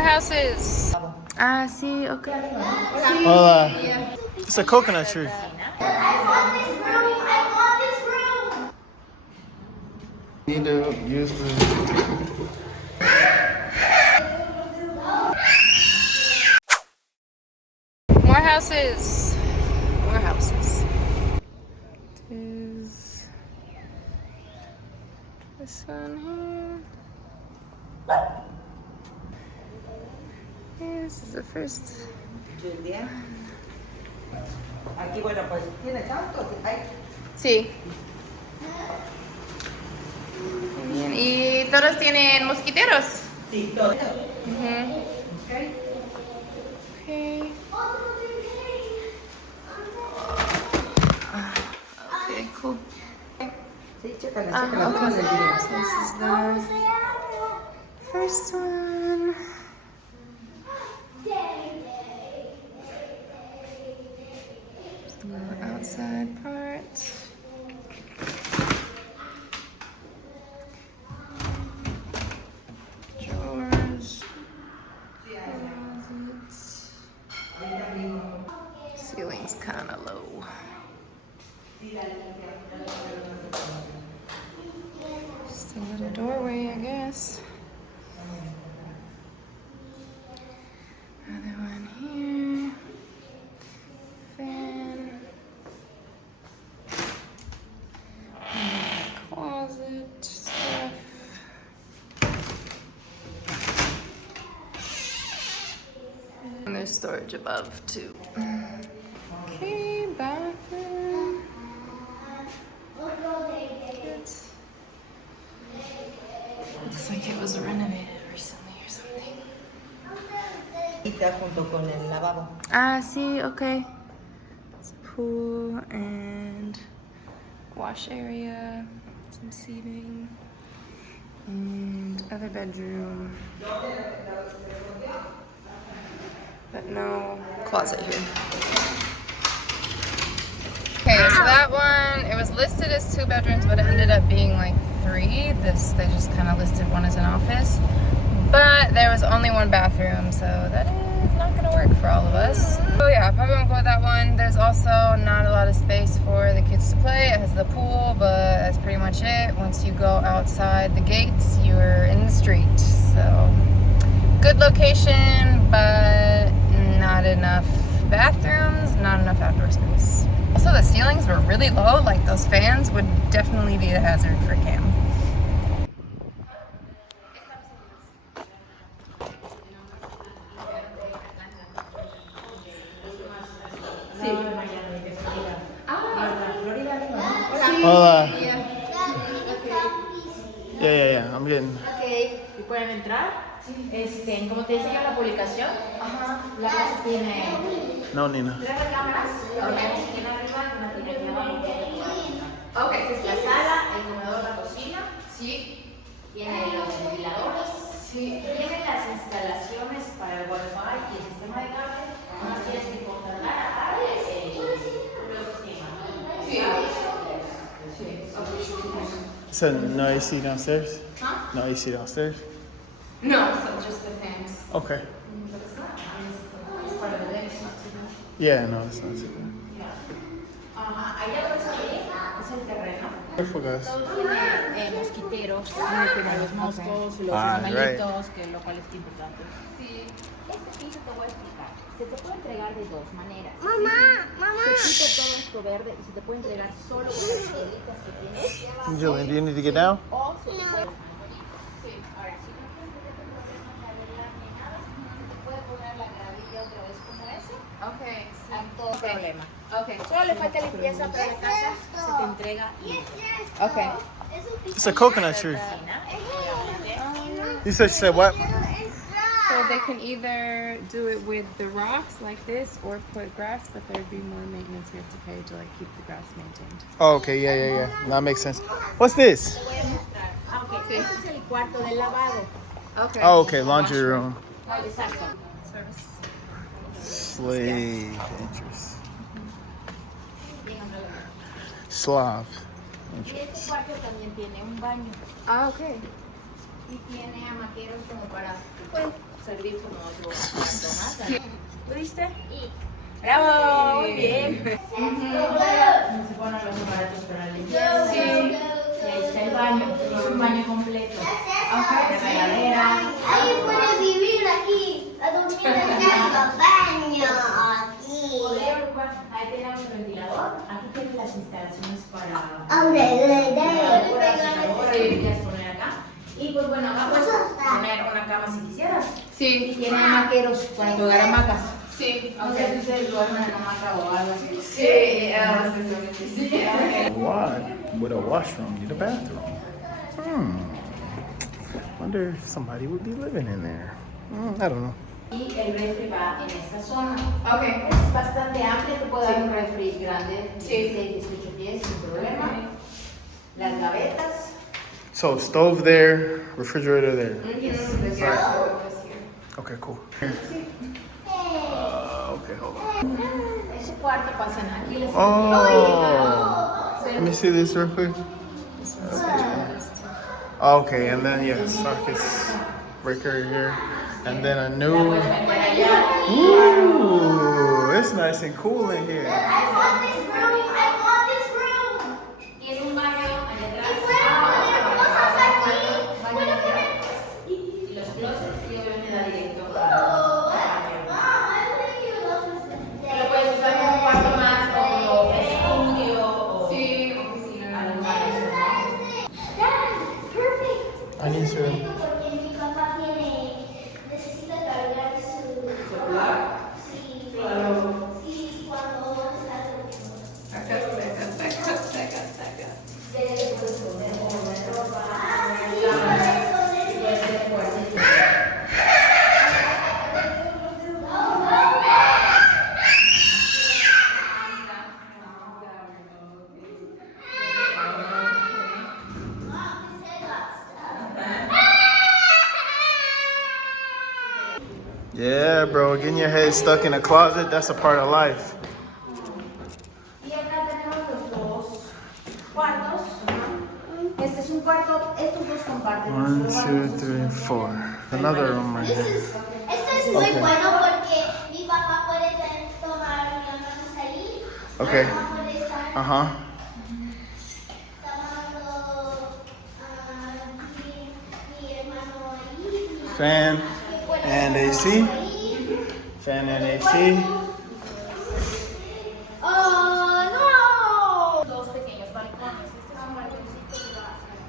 More houses. Ah, sí, okay. Hola. It's a coconut tree. I want this room. I want this room. Need to use the. More houses. More houses. Is this one here? This is the first. Julia. Aquí, bueno, pues, ¿tienes autos? Sí. Bien. ¿Y todos tienen mosquiteros? Sí, todos. Okay. Okay. Okay, cool. Sí, chécala, Okay. chécala. So this is the first one. The little outside part. Drawers. Closets. Ceiling's kind of low. Just a little doorway, I guess. Another one here. Fan. Closet stuff. And there's storage above too. Okay, bathroom. Looks like it was renovated recently or something. Está junto con el lavabo. Ah, sí, okay. It's a pool and wash area, some seating, and other bedroom. But no closet here. Okay, so that one, it was listed as 2 bedrooms, but it ended up being like 3. They just kind of listed one as an office. But there was only 1 bathroom, so that is not gonna work for all of us. So yeah, probably won't go with that one. There's also not a lot of space for the kids to play. It has the pool, but that's pretty much it. Once you go outside the gates, you're in the street. So good location, but not enough bathrooms, not enough outdoor space. Also, the ceilings were really low. Like, those fans would definitely be a hazard for Cam. Hola. Yeah. I'm getting. Ok, ¿y pueden entrar? Como te decía la publicación, la casa tiene No, Nina. 3 recámaras, una tiene arriba y una tiene aquí abajo. Ok, esta es la sala, el comedor, la cocina. Sí. Tiene los ventiladores. Sí. Tiene las instalaciones para el Wi-Fi y el sistema de cable. Más tienes que controlar aparte los sistemas. Sí. Sí. So no AC downstairs? Huh? No AC downstairs? No, so just the fans. Okay. But it's not, it's part of the day, it's not too bad. Yeah, no, it's not too bad. Ajá, allá donde se ve es el terreno. Careful, guys. Todo tiene mosquiteros, que van los moscos, los animalitos, que lo cual es importante. Sí. Este piso te voy a explicar. Se te puede entregar de 2 maneras. Mamá. Se quita todo esto verde y se te puede entregar solo con las bolitas que tienes. Julian, do you need to get down? O se te puede... Sí. Ahora, si no quieres que te podemos arreglar ni nada, se puede poner la gravilla otra vez como ese. Okay. Sin todo problema. Okay. Solo le falta limpieza para la casa, se te entrega y Okay. It's a coconut tree. You said what? So they can either do it with the rocks like this or put grass, but there'd be more maintenance we have to pay to like keep the grass maintained. Oh, okay, yeah. That makes sense. What's this? voy a mostrar. Este es el cuarto del lavado. Okay. Oh, okay, laundry room. Exacto. Slave interest. Slav Y este interest. cuarto también tiene un baño Ah, okay. y tiene amaqueros como para pues servir como otro plato más. ¿Pudiste? ¡Bravo! Muy bien. Se ponen los aparatos para limpieza. Sí. Y ahí está el baño. Es un baño completo. La regadera. Ahí puedes vivir aquí. A dormir en casa. Baño aquí. Ahí tenemos el ventilador. Aquí tienen las instalaciones para poner acá. Y pues bueno, acá puedes poner una cama si quisieras. Sí. Y tienen maqueros para jugar hamacas. Sí. No sé si ustedes duermen en hamaca o algo así. Sí, sí. Why? With a washroom, need a bathroom. Wonder if somebody would be living in there. I don't know. Y el refri va en esta zona. Ok. Es bastante amplio, te puede dar un refri grande, Sí. 16, 18 pies, sin problema. Las gavetas. So stove there, refrigerator there. Yes. Okay, cool. Okay, hold on. Ese cuarto pasan aquí. Las Oh, let me see this real quick. Okay, and then yes, sockets breaker here, and then a new. Ooh, it's nice and cool in here. I want this room. I want this room. Tiene un baño allá Y atrás. puedes poner cosas aquí. Puedes poner cosas aquí. Y los closets y obviamente da directo a Mom, I think you love this. Lo puedes usar como un cuarto más o como estudio o Sí, oficina. algo más. Dad, perfect. I need to. Porque mi papá necesita cargar su. Sí, sí, cuando está durmiendo. Saca. Puedes poner ropa. Sí, puedes poner. Yeah, bro, getting your head stuck in a closet, that's a part of life. Y acá tenemos los dos cuartos. Este es un cuarto, estos dos comparten. 1, 2, 3, 4. Another room right here. Esto es muy bueno porque mi papá puede tomar reuniones ahí. Okay. Mi mamá puede estar Uh-huh. tomando mi hermano ahí. Fan and AC. Fan and AC. ¡Oh, no! Dos pequeños balcones. Este es un balconcito que va hacia la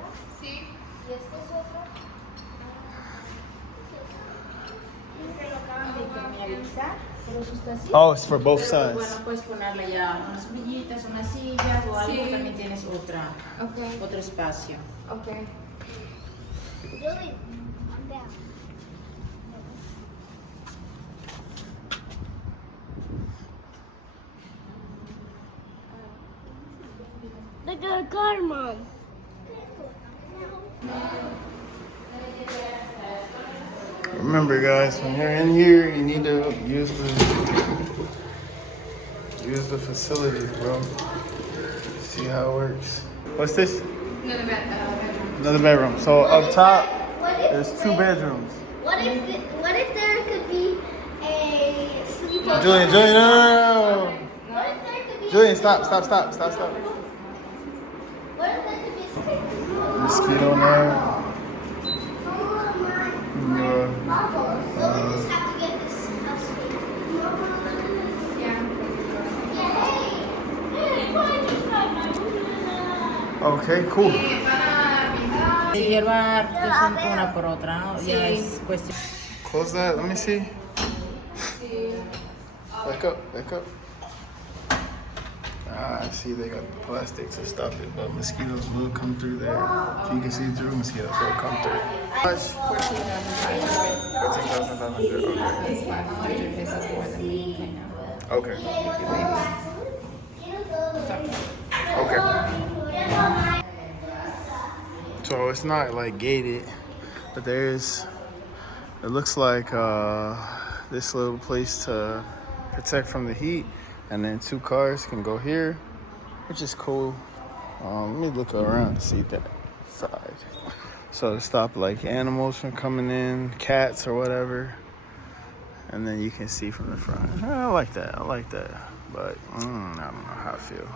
puerta. Sí. Y este es otro. Este lo acaban de impermeabilizar, pero eso está así. Oh, it's for both Pero, sides. bueno, puedes ponerle ya unas sillitas, unas sillas o algo. Sí. También tienes otro espacio. Okay. Really? I'm down. Look at the car, Mom. Remember, guys, when you're in here, you need to use the facilities, bro. See how it works. What's this? Another bedroom. Another bedroom. So up top, What if there's 2 bedrooms. What if there could be a sleepover? Julian, no. What if there could be? Julian, stop. What if there could be a sleepover? Mosquito net. So we just have to get this house fixed. Yeah. Hey, why just Okay, cool. Si hierba son una por otra, ¿no? Ya es cuestión. Close that. Let me see. Back up. I see they got the plastic to stop it, but mosquitoes will come through there. If you can see through, mosquitoes will come through. How much? 14,500. It's 500 pesos more than we pay now. Okay. Okay. So it's not like gated, but there's. It looks like this little place to protect from the heat, and then 2 cars can go here, which is cool. Let me look around to see that side. So to stop like animals from coming in, cats or whatever. And then you can see from the front. I like that. But I don't know how I feel.